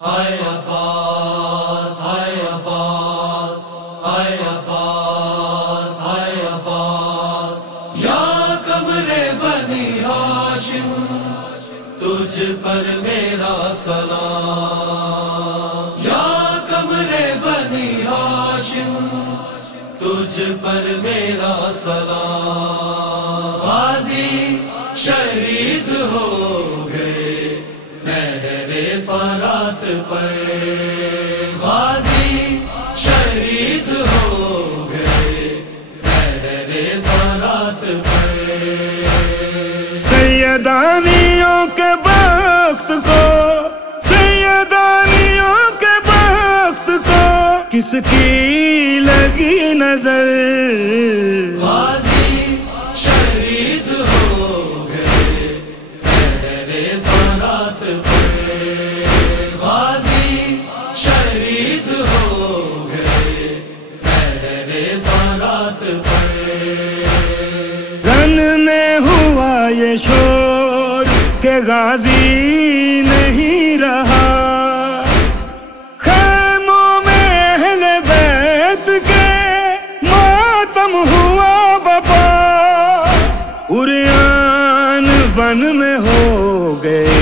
ہائے عباس ہائے عباس ہائے عباس ہائے عباس یا قمر بنی ہاشم تجھ پر میرا سلام یا قمر بنی ہاشم تجھ پر میرا سلام غازی شہید ہو گئے نہر فرات پر غازی شہید ہو گئے نہر فرات پر سیدانیوں کے بخت کو سیدانیوں کے بخت کو کس کی لگی نظر غازی شہید ہو گئے نہر فرات پر غازی شہید ہو گئے نہر فرات پر رن میں ہوا یہ شور کہ غازی نہیں رہا خیموں میں اہل بیت کے ماتم ہوا بپا عریان بن میں ہو گئے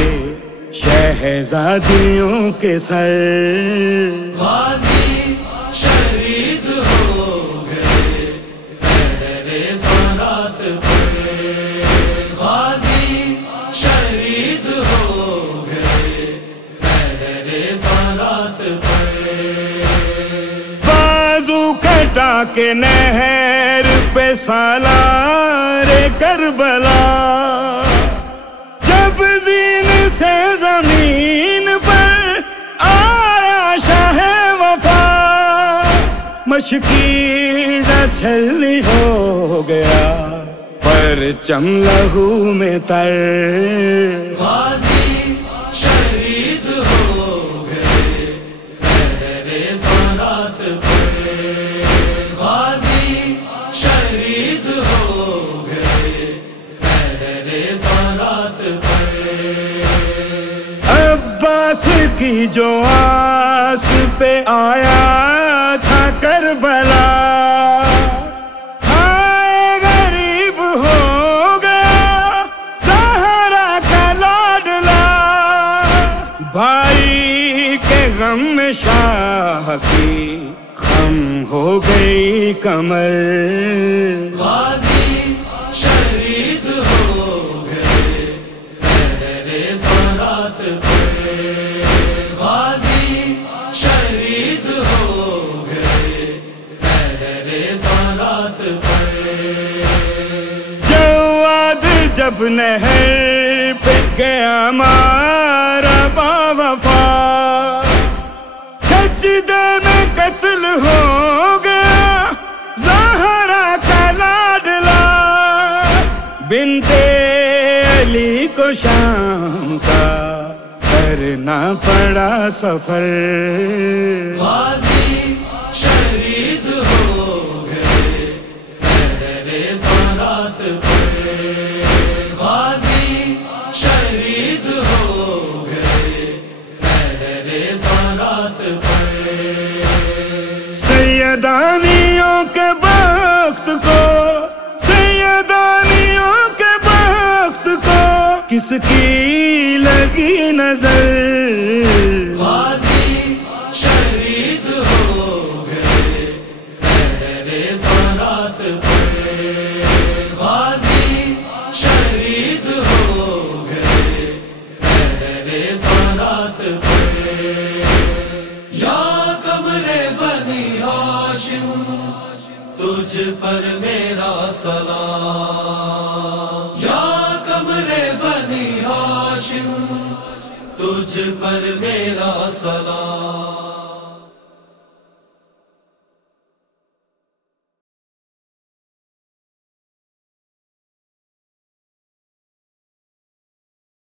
شہزادیوں کے سر غازی شہید ہو گئے نہر فرات پر غازی شہید ہو گئے نہر فرات پر بازو کٹا کے نہر پہ سالار کربلا جب زین سے زمین پر آیا شاہ وفا مشکیزہ چھلنی ہو گیا پرچم لہو میں تر غازی شہید ہو گئے نہر فرات پر غازی شہید ہو گئے نہر فرات پر عباس کی جو آس پہ آیا تھا کربلا ہائے غریب ہو گیا زہرا کا لاڈلا بھائی کے غم میں شاہ کی خم ہو گئی کمر غازی شہید ہو گئے نہر فرات پر غازی شہید ہو گئے نہر فرات پر جواد جب نہر پہ گیا مارا با وفا سجدے میں قتل ہو گیا زہرا کا لاڈلا بنت علی کو شام کا کرنا پڑا سفر غازی شہید ہو گئے نہر فرات پر غازی شہید ہو گئے نہر فرات پر سیدانیوں کے بخت کو سیدانیوں کے بخت کو کس کی لگی نظر غازی شہید ہو گئے نہر فرات پر غازی شہید ہو گئے نہر فرات پر یا قمر بنی ہاشم تجھ پر میرا سلام یا قمر بنی ہاشم تجھ پر میرا سلام